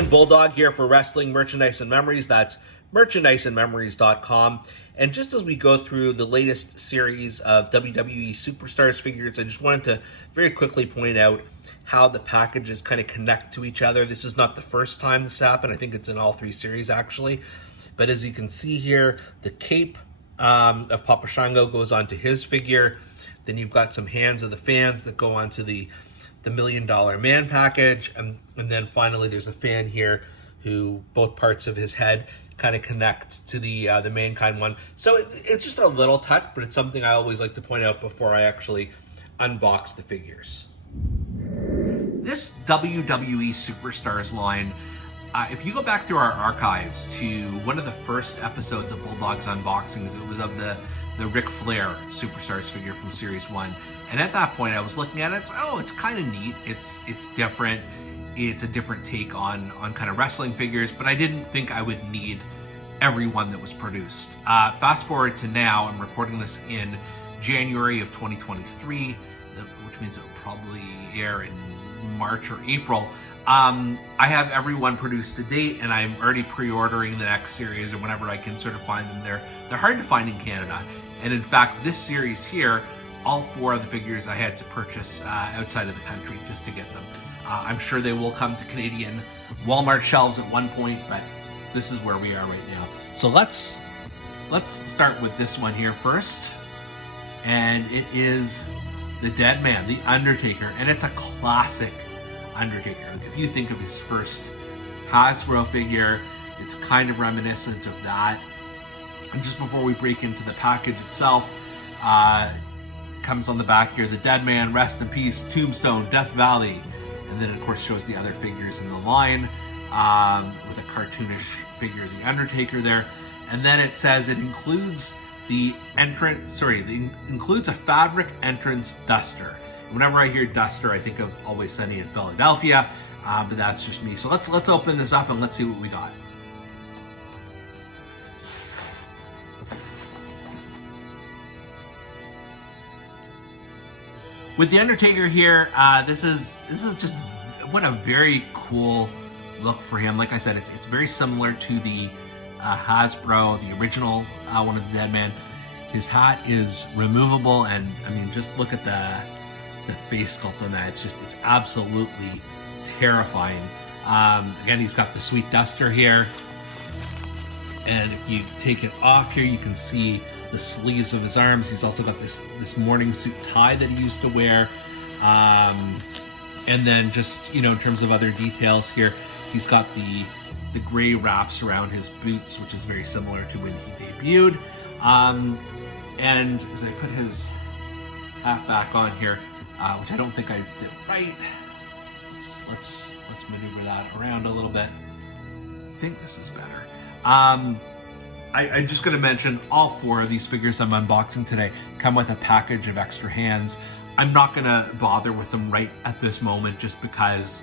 and Bulldog here for Wrestling Merchandise and Memories. That's merchandiseandmemories.com. And just as we go through the latest series of WWE Superstars figures, I just wanted to very quickly point out how the packages kind of connect to each other. This is not the first time this happened. I think it's in all three series, actually. But as you can see here, the cape of Papa Shango goes onto his figure. Then you've got some hands of the fans that go onto the $1 Million Man package. And then finally, there's a fan here who both parts of his head kind of connect to the Mankind one. So it's just a little touch, but it's something I always like to point out before I actually unbox the figures. This WWE Superstars line, if you go back through our archives to one of the first episodes of Bulldog's unboxings, it was of the Ric Flair Superstars figure from Series 1. And at that point, I was looking at it, it's kind of neat. It's different. It's a different take on kind of wrestling figures, but I didn't think I would need every one that was produced. Fast forward to now, I'm recording this in January of 2023, which means it will probably air in March or April. I have everyone produced to date, and I'm already pre-ordering the next series or whenever I can sort of find them. They're hard to find in Canada. And in fact, this series here, all four of the figures I had to purchase outside of the country just to get them. I'm sure they will come to Canadian Walmart shelves at one point, but this is where we are right now. So let's start with this one here first. And it is the Dead Man, the Undertaker, and it's a classic Undertaker. If you think of his first Hasbro figure, it's kind of reminiscent of that. And just before we break into the package itself, comes on the back here, the Dead Man, Rest in Peace, Tombstone, Death Valley, and then of course shows the other figures in the line with a cartoonish figure of the Undertaker there. And then it says it includes includes a fabric entrance duster. Whenever I hear duster, I think of Always Sunny in Philadelphia, but that's just me. So let's open this up and let's see what we got. With the Undertaker here, this is just what a very cool look for him. Like I said, it's very similar to the Hasbro, the original one of the Dead Man. His hat is removable, and I mean, just look at the face sculpt on that. It's absolutely terrifying. Again, he's got the sweet duster here, and if you take it off here, you can see the sleeves of his arms. He's also got this morning suit tie that he used to wear. And then just, in terms of other details here, he's got the gray wraps around his boots, which is very similar to when he debuted. And as I put his hat back on here, which I don't think I did right, let's maneuver that around a little bit. I think this is better. I'm just going to mention all four of these figures I'm unboxing today come with a package of extra hands. I'm not going to bother with them right at this moment just because,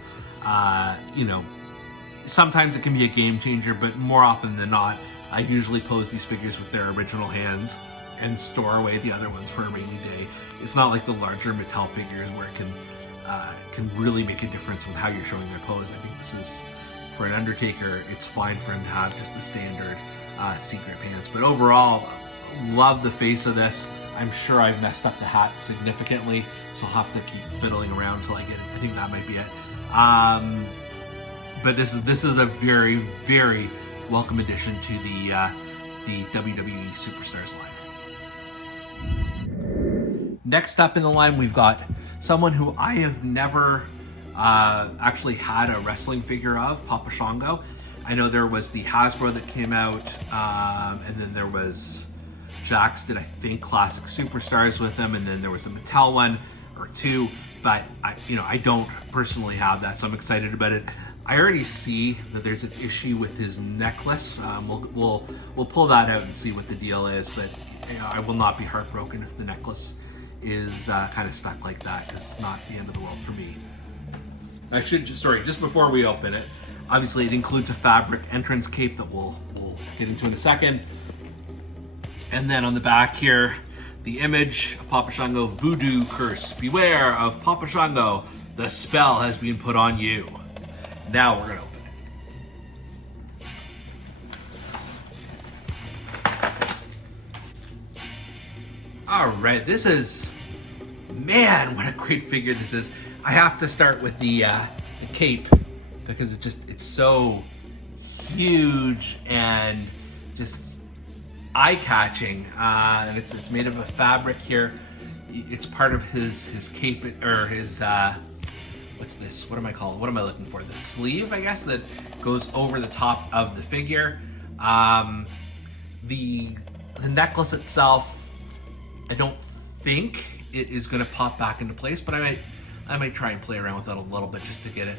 sometimes it can be a game changer, but more often than not, I usually pose these figures with their original hands and store away the other ones for a rainy day. It's not like the larger Mattel figures where it can really make a difference with how you're showing their pose. I think this is, for an Undertaker, it's fine for him to have just the standard secret pants. But overall, love the face of this. I'm sure I've messed up the hat significantly, so I'll have to keep fiddling around until I get it. I think that might be it. But this is a very, very welcome addition to the WWE Superstars line. Next up in the line, we've got someone who I have never actually had a wrestling figure of, Papa Shango. I know there was the Hasbro that came out, and then there was Jax did, I think, Classic Superstars with him, and then there was a Mattel one or two, but I don't personally have that, so I'm excited about it. I already see that there's an issue with his necklace. We'll pull that out and see what the deal is, but I will not be heartbroken if the necklace is kind of stuck like that, because it's not the end of the world for me. I should just before we open it, obviously it includes a fabric entrance cape that we'll get into in a second. And then on the back here, the image of Papa Shango, voodoo curse, beware of Papa Shango, the spell has been put on you. Now we're gonna open it. All right, this is, man, what a great figure this is. I have to start with the cape because it's so huge and just eye-catching. And it's made of a fabric here. It's part of his cape, or his what's this? What am I calling? What am I looking for? The sleeve, I guess, that goes over the top of the figure. The necklace itself, I don't think it is going to pop back into place, but I might try and play around with it a little bit just to get it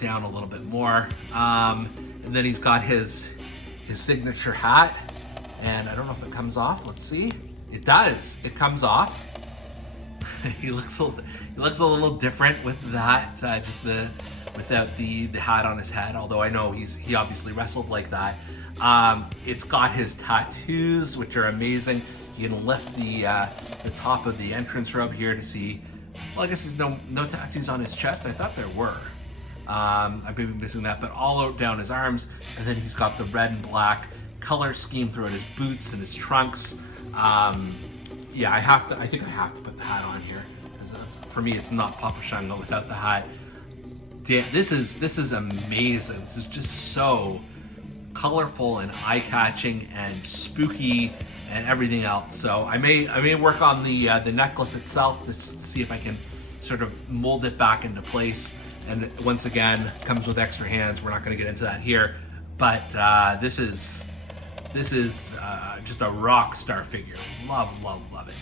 down a little bit more. And then he's got his signature hat, and I don't know if it comes off. Let's see. It does. It comes off. He looks a little different with that, just without the hat on his head. Although I know he obviously wrestled like that. It's got his tattoos, which are amazing. You can lift the top of the entrance robe here to see. Well, I guess there's no tattoos on his chest. I thought there were. I've been missing that, but all out down his arms, and then he's got the red and black color scheme throughout his boots and his trunks. Yeah, I think I have to put the hat on here because for me it's not Papa Shango without the hat. Damn, this is amazing. This is just so colorful and eye-catching and spooky and everything else. So I may work on the necklace itself to see if I can sort of mold it back into place. And once again, comes with extra hands. We're not going to get into that here, but this is just a rock star figure. Love it.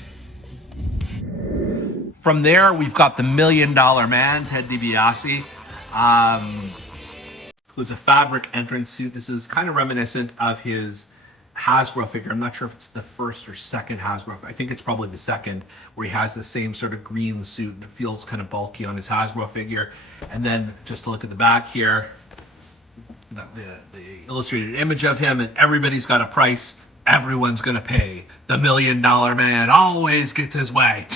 From there, we've got the $1 Million Man, Ted DiBiase. Includes a fabric entrance suit. This is kind of reminiscent of his Hasbro figure. I'm not sure if it's the first or second Hasbro. I think it's probably the second, where he has the same sort of green suit and it feels kind of bulky on his Hasbro figure. And then just to look at the back here, the illustrated image of him, and everybody's got a price. Everyone's gonna pay. The $1 Million Man always gets his way.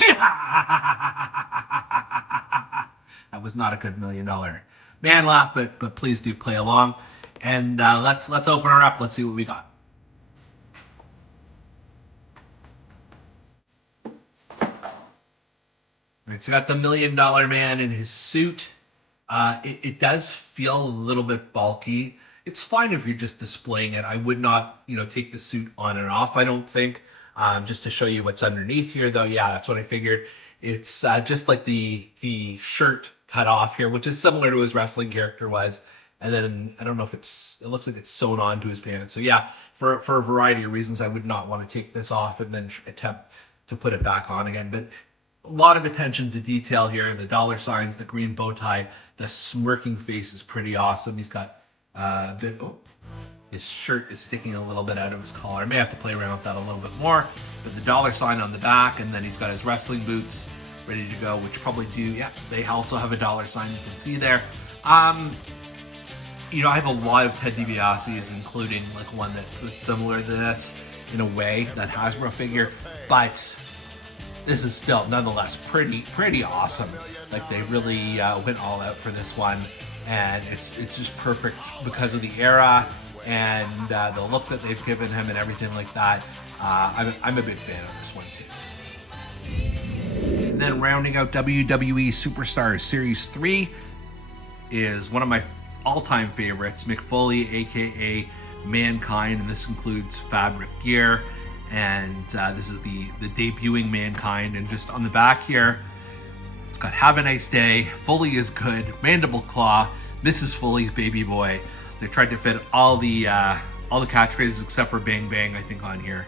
That was not a good $1 Million Man laugh, but please do play along. And let's open her up. Let's see what we got. Right, so got the $1 Million Man in his suit. It does feel a little bit bulky. It's fine if you're just displaying it. I would not, take the suit on and off, I don't think. Just to show you what's underneath here, though, yeah, that's what I figured. It's just like the shirt cut off here, which is similar to his wrestling character was. And then I don't know if it looks like it's sewn onto his pants. So yeah, for a variety of reasons, I would not want to take this off and then attempt to put it back on again. But a lot of attention to detail here. The dollar signs, the green bow tie, the smirking face is pretty awesome. He's got his shirt is sticking a little bit out of his collar. I may have to play around with that a little bit more. But the dollar sign on the back, and then he's got his wrestling boots ready to go, which probably do, yeah, they also have a dollar sign you can see there. I have a lot of Ted DiBiase's, including like one that's similar to this in a way, that Hasbro figure, but this is still nonetheless pretty awesome. Like they really went all out for this one, and it's just perfect because of the era and the look that they've given him and everything like that. I'm a big fan of this one too. And then rounding out WWE Superstars Series 3 is one of my all-time favorites, Mick Foley, aka Mankind, and this includes fabric gear, and this is the debuting Mankind. And just on the back here, it's got "Have a nice day," "Foley is good," "Mandible Claw," "Mrs. Foley's baby boy." They tried to fit all the catchphrases except for "Bang Bang," I think, on here,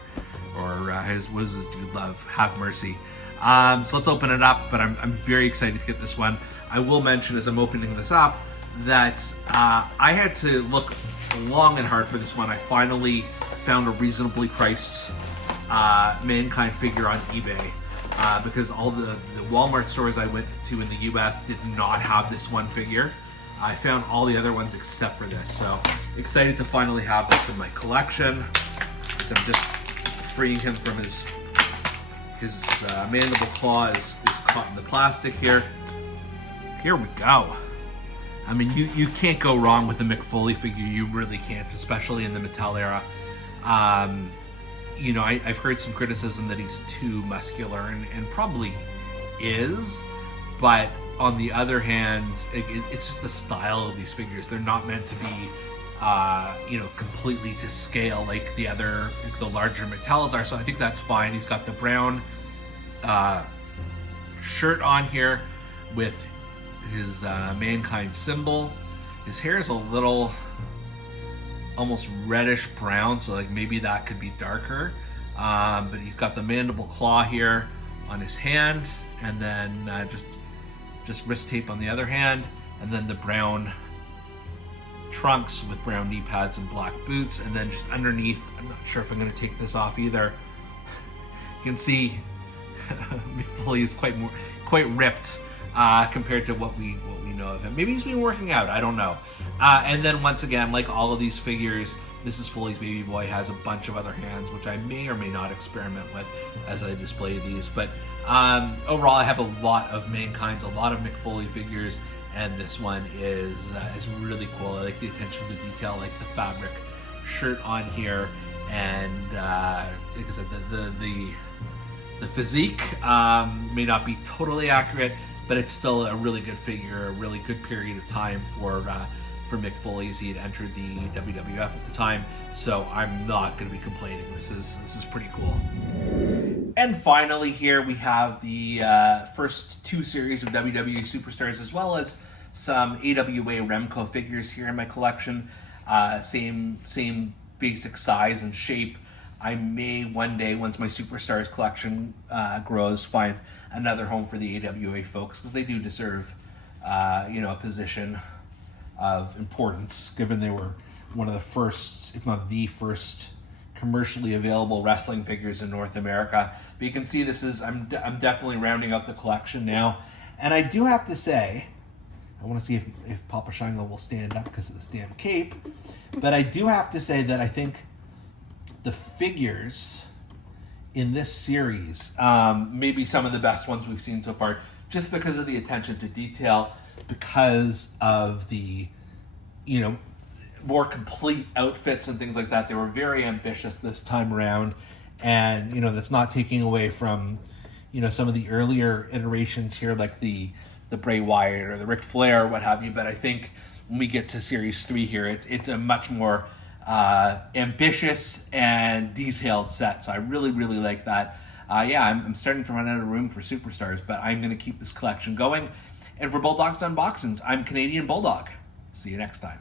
or what does this dude love? "Have mercy." So let's open it up, but I'm very excited to get this one. I will mention as I'm opening this up that I had to look long and hard for this one. I finally found a reasonably priced Mankind figure on eBay because all the Walmart stores I went to in the US did not have this one figure. I found all the other ones except for this, so excited to finally have this in my collection. As I'm just freeing him from his mandible claw is caught in the plastic here. Here we go. I mean, you can't go wrong with a Mick Foley figure. You really can't, especially in the Mattel era. you know, I've heard some criticism that he's too muscular, and probably is, but on the other hand, it's just the style of these figures. They're not meant to be, you know, completely to scale like the larger Mattels are. So I think that's fine. He's got the brown shirt on here with his Mankind symbol. His hair is a little almost reddish brown, so like maybe that could be darker. But he's got the mandible claw here on his hand, and then just wrist tape on the other hand, and then the brown trunks with brown knee pads and black boots, and then just underneath, I'm not sure if I'm going to take this off either. You can see Foley is quite ripped compared to what we know of him. Maybe he's been working out, I don't know. And then once again, like all of these figures, Mrs. Foley's baby boy has a bunch of other hands, which I may or may not experiment with as I display these. But overall, I have a lot of Mankind's, a lot of Mick Foley figures, and this one is really cool. I like the attention to detail, like the fabric shirt on here, and like I said, the physique may not be totally accurate, but it's still a really good figure, a really good period of time for Mick Foley, as he had entered the WWF at the time. So I'm not going to be complaining. This is pretty cool. And finally, here we have the first two series of WWE Superstars, as well as some AWA Remco figures here in my collection. Same basic size and shape. I may one day, once my Superstars collection grows, find another home for the AWA folks, because they do deserve, you know, a position of importance, given they were one of the first, if not the first, commercially available wrestling figures in North America. But you can see this is, I'm definitely rounding out the collection now. And I do have to say, I want to see if Papa Shango will stand up because of this damn cape, but I do have to say that I think the figures in this series may be some of the best ones we've seen so far, just because of the attention to detail, because of the, you know, more complete outfits and things like that. They were very ambitious this time around, and, you know, that's not taking away from, you know, some of the earlier iterations here, like the Bray Wyatt or the Ric Flair or what have you. But I think when we get to Series 3 here, it's a much more ambitious and detailed set. So I really, really like that. Yeah, I'm starting to run out of room for Superstars, but I'm going to keep this collection going. And for Bulldog's Unboxings, I'm Canadian Bulldog. See you next time.